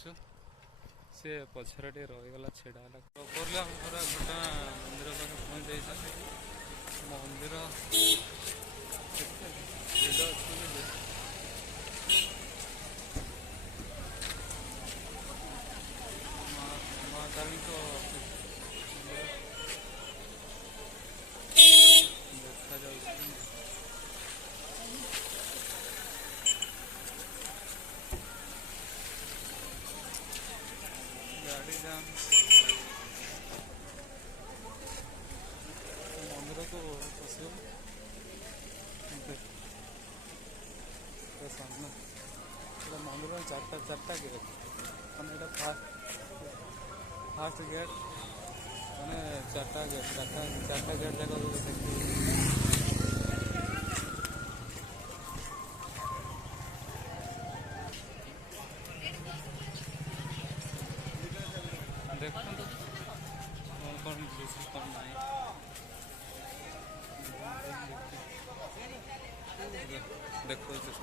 जाऊँ सी पचर टे रहीगला छेड़ा पूरा घटना मंदिर पाखे पहुँच जाइए मंदिर माँ तारी देखा जा गाड़ी जाम मंदिर को पशु सामने मंदिर में चार्टा गेट मैंने फास्ट गेट मैंने चार्टा गेट जाक देखो कौन कौन नहीं देखो सब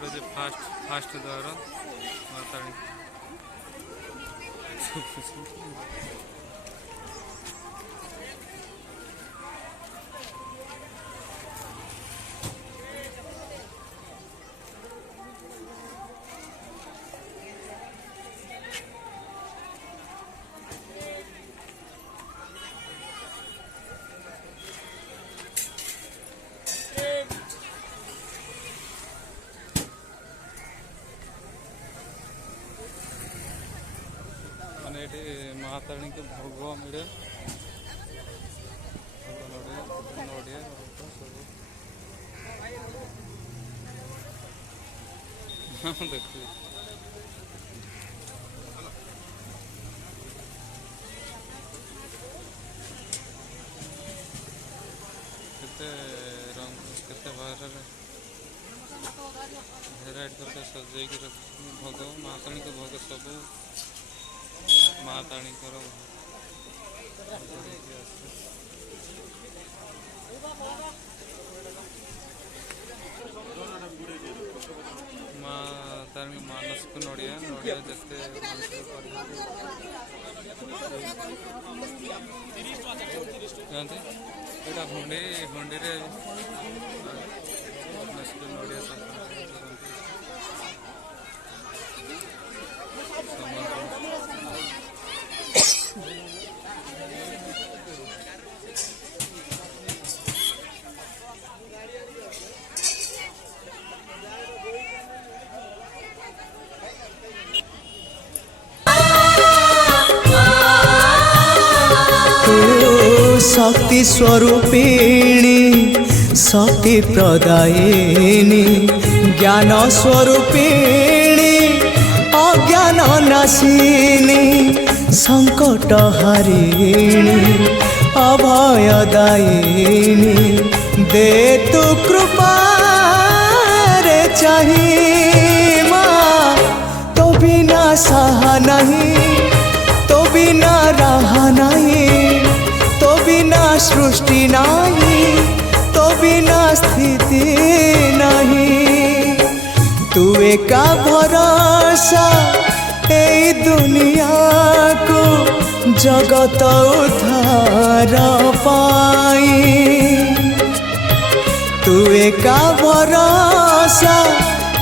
गोटे फास्ट द्वार माताणी मैंने ये महाताणी के भोग मिले नड़िया सब देखिए केते रंग केते बाहर भेराइट करके सजाई भोग महाताणी के भोग सब माताणी माताणी मानस को नड़िया जिते जानते यहाँ हुंडी हुंडी नड़िया शक्ति स्वरूपिणी शक्ति प्रदायिनी ज्ञान स्वरूपिणी अज्ञान नाशिनी संकट हारिणी अभयदायिनी दे तु कृपा रे चाहिए माँ तो बिना सहा नहीं तो बिना रहा नहीं तो बिना सृष्टि नहीं तो बिना स्थिति नहीं तू एका भरोसा ए दुनिया को जगत उद्धार पाई तू एका भरोसा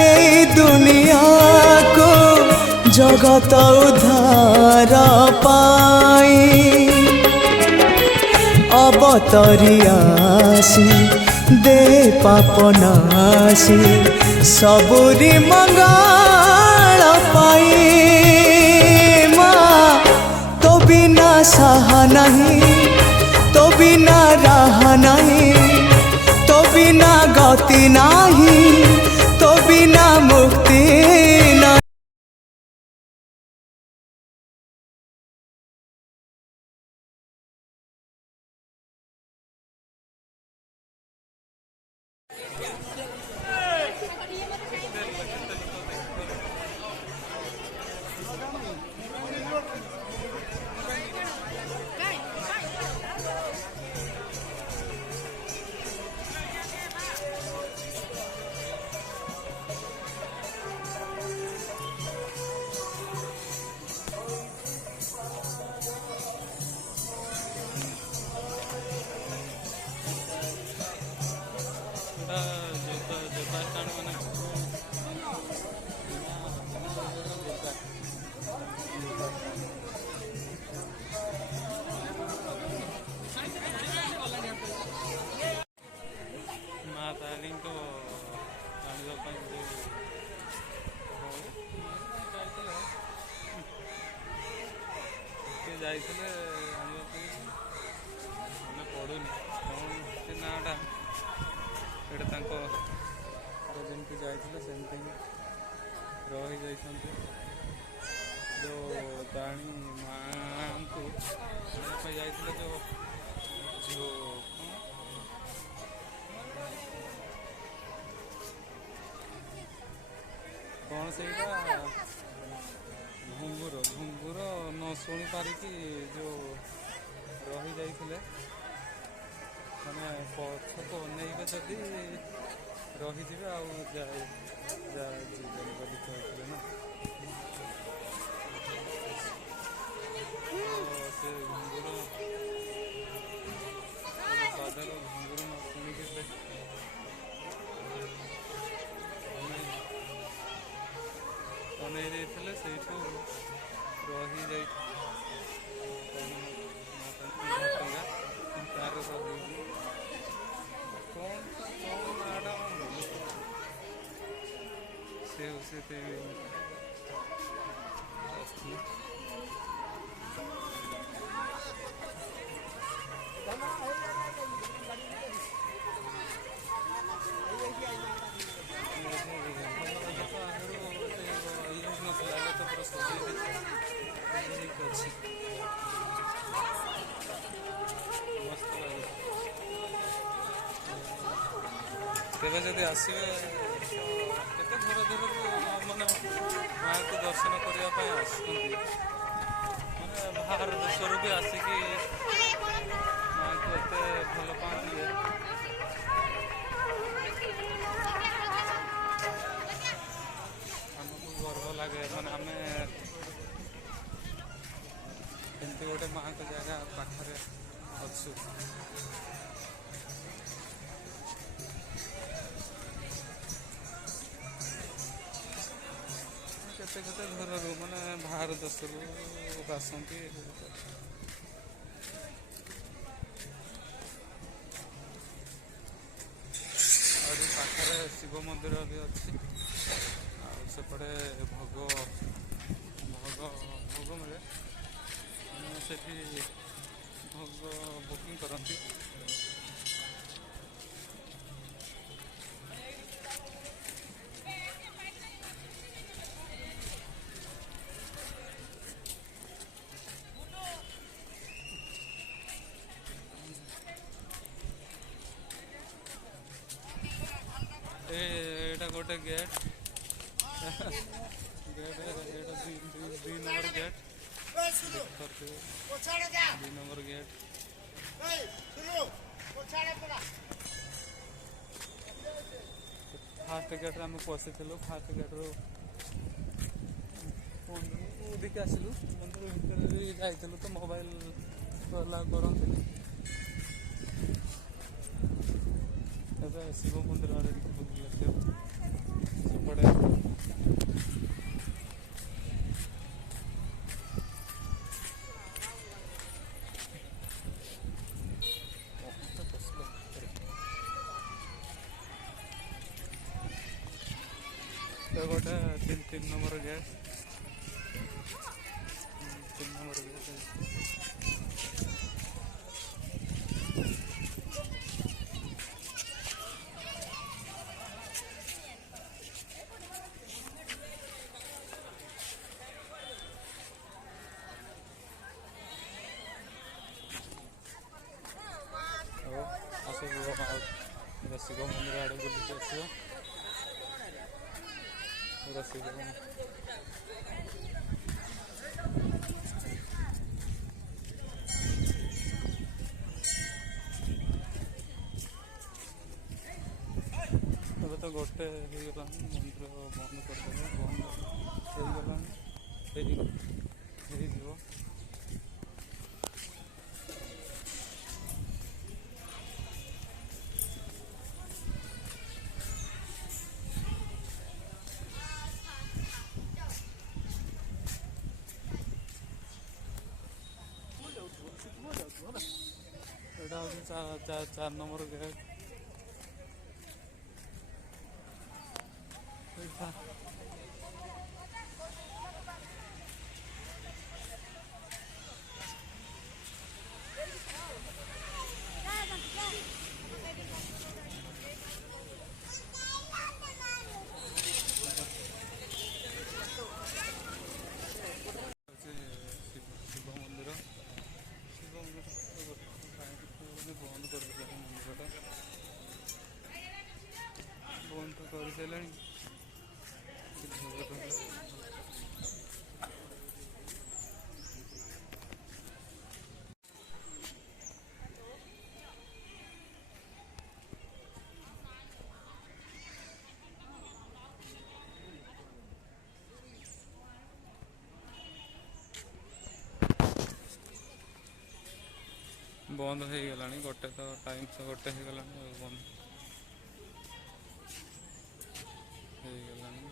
ए दुनिया को जगत उद्धार पाई अवतरियासी दे पापनासी सबुरी मंगल पाई माँ तो बिना सहा नहीं तो बिना रहा नहीं तो बिना गति नहीं तो बिना मुक्ति नहीं। ଯାଇଥିଲେ ଆଣିବା ପାଇଁ ମନେ ପଡ଼ୁନି କ'ଣ ସେ ନାଁଟା। ଏଇଟା ତାଙ୍କ ଯେମିତି ଯାଇଥିଲେ ସେମିତି ହିଁ ରହିଯାଇଛନ୍ତି। ଯେଉଁ ତାଣି ମାଆଙ୍କୁ ଆଣିବା ପାଇଁ ଯାଇଥିଲେ ଯେଉଁ କ'ଣ ସେଇଟା ଘୁଙ୍ଗୁର ନ ଶୁଣି ପାରିକି ଯେଉଁ ରହିଯାଇଥିଲେ, ମାନେ ପଛକୁ ଅନେଇବେ ଯଦି ରହିଯିବେ ଆଉ ଯିବେନି ବୋଲି କହିଥିଲେ ନା। ସେ ଘୁଙ୍ଗୁର ପାଦର ଘୁଙ୍ଗୁର ନ ଶୁଣିକି ସେ ଅନେଇ ଦେଇଥିଲେ, ସେଇଠୁ ରହିଯାଇ ତାର ରହିଛି କ'ଣ ନାଁଟା ସେ ଆସିଥିଲେ। ତେବେ ଯଦି ଆସିବେ କେତେ ଦୂର ଦୂରରୁ ମାନେ ମାଆଙ୍କୁ ଦର୍ଶନ କରିବା ପାଇଁ ଆସୁଛନ୍ତି, ମାନେ ବାହାର ଦେଶରୁ ବି ଆସିକି ମାଆଙ୍କୁ ଏତେ ଭଲ ପାଆନ୍ତି ଯେ ଆମକୁ ଗର୍ବ ଲାଗେ। ମାନେ ଆମେ ଏମିତି ଗୋଟେ ମାଆଙ୍କ ଜାଗା ପାଖରେ ଅଛୁ। କେତେ କେତେ ଦୂରରୁ ମାନେ ବାହାର ଦେଶରୁ ଆସନ୍ତି। ଆହୁରି ପାଖରେ ଶିବ ମନ୍ଦିର ବି ଅଛି। ଆଉ ସେପଟେ ଭୋଗ ମିଳେ, ସେଠି ଭୋଗ ବୁକିଂ କରନ୍ତି। ଏଇଟା ଗୋଟେ ଗେଟ୍, ଏଇଟା 2 ନମ୍ବର ଗେଟ୍, 2 ନମ୍ବର ଗେଟ୍। ଫାଷ୍ଟ ଗେଟ୍ରେ ଆମେ ପଶିଥିଲୁ। ଫାଷ୍ଟ ଗେଟ୍ରୁ ଦେଖି ଆସିଲୁ। ମନ୍ଦିର ଭିତରେ ବି ଯାଇଥିଲୁ ତ ମୋବାଇଲ ଆଲାଉ କରନ୍ତିନି। ଏବେ ଶିବ ମନ୍ଦିର ଆଡ଼େ ବୁଲି ଆସିବ ସେପଟେ। ଗୋଟେ 3 number gate, 3 number gate. Shiva ମନ୍ଦିର ଆଡ଼େ ବୁଲିକି ଆସିବ। ଶିବ ଏବେ ତ ଗୋଟେ ହେଇଗଲାଣି, ମନ୍ଦିର ବନ୍ଦ କରିଦେବେ। ବନ୍ଦ ହେଇଗଲାଣି, ହେଇଯିବ। ଏଇଟା ହେଉଛି 4 ନମ୍ବର ଗେଟ୍। ବନ୍ଦ ହେଇଗଲାଣି ଗୋଟେ ତ ଟାଇମ୍ ତ ଗୋଟେ ହେଇଗଲାଣି ଆଉ ବନ୍ଦ ହେଇଗଲାଣି।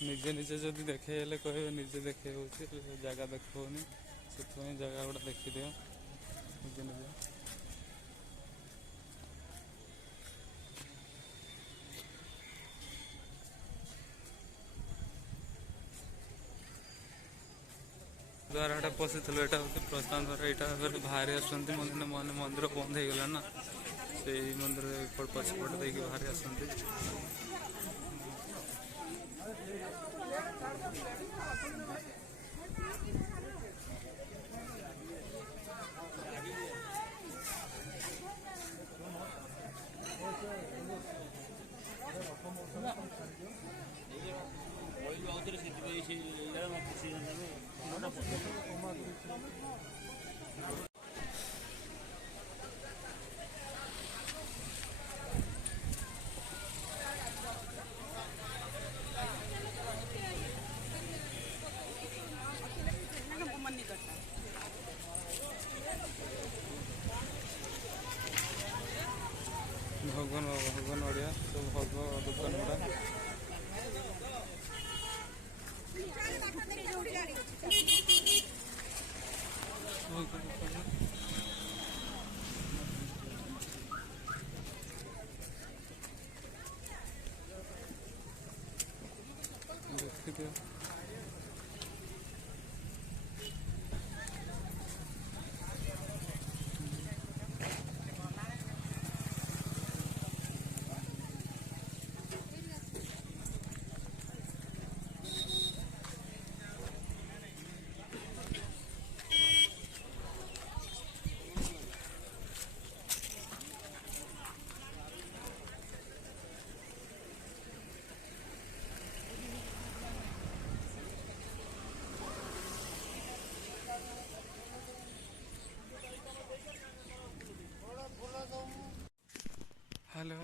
ନିଜେ ନିଜେ ଯଦି ଦେଖେଇ ହେଲେ କହିବେ ନିଜେ ଦେଖେଇ ହେଉଛି ଜାଗା ଦେଖାଉନି ସେଥିପାଇଁ ଜାଗା ଗୁଡ଼ା ଦେଖିଦିଅ ନିଜେ ନିଜେ। ଦ୍ୱାରଟା ପଶିଥିଲୁ ଏଇଟା ହେଉଛି ପ୍ରସ୍ଥାନ ଦ୍ୱାର ଏଇଟା ବାହାରି ଆସୁଛନ୍ତି ମାନେ ମନ୍ଦିର ବନ୍ଦ ହେଇଗଲା ନା ସେଇ ମନ୍ଦିର ଏପଟ ପଛପଟ ଦେଇକି ବାହାରି ଆସନ୍ତି। ଭୋଗ ନଡ଼ିଆ ସବୁ ଭୋଗ ଦୋକାନ ଗୁଡ଼ା ଦେଖିଦିଅ। ହ୍ୟାଲୋ,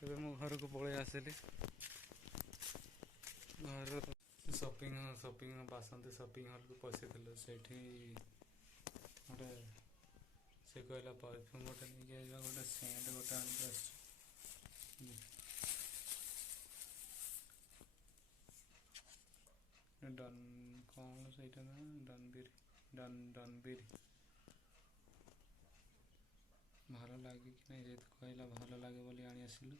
ଏବେ ମୁଁ ଘରକୁ ପଳେଇ ଆସିଲି। ଘର ସପିଂ ବାସନ୍ତୀ ସପିଂ ହଲ୍କୁ ପଶିଥିଲୁ। ସେଇଠି ଗୋଟେ ସେ କହିଲା ପରଫ୍ୟୁମ୍ ଗୋଟେ ନେଇକି ଆସିବା, ଗୋଟେ ସେଣ୍ଟ ଗୋଟେ ଆଣିକି ଆସିଛି। କ'ଣ ସେଇଟା ନା ଡନବିରି ଭଲ ଲାଗେ କି ନାହିଁ ଯେହେତୁ କହିଲା ଭଲ ଲାଗେ ବୋଲି ଆଣି ଆସିଲୁ।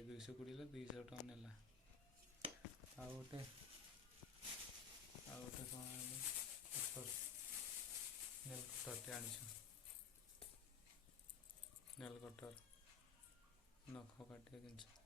220 200 ଟଙ୍କା ନେଲା। ଆଉ ଗୋଟେ କ'ଣ ଆଣିଲି ନେଲ୍ କଟରଟେ ଆଣିଛୁ। ନେଲ୍ କଟର ନଖ କାଟିବା ଜିନିଷ।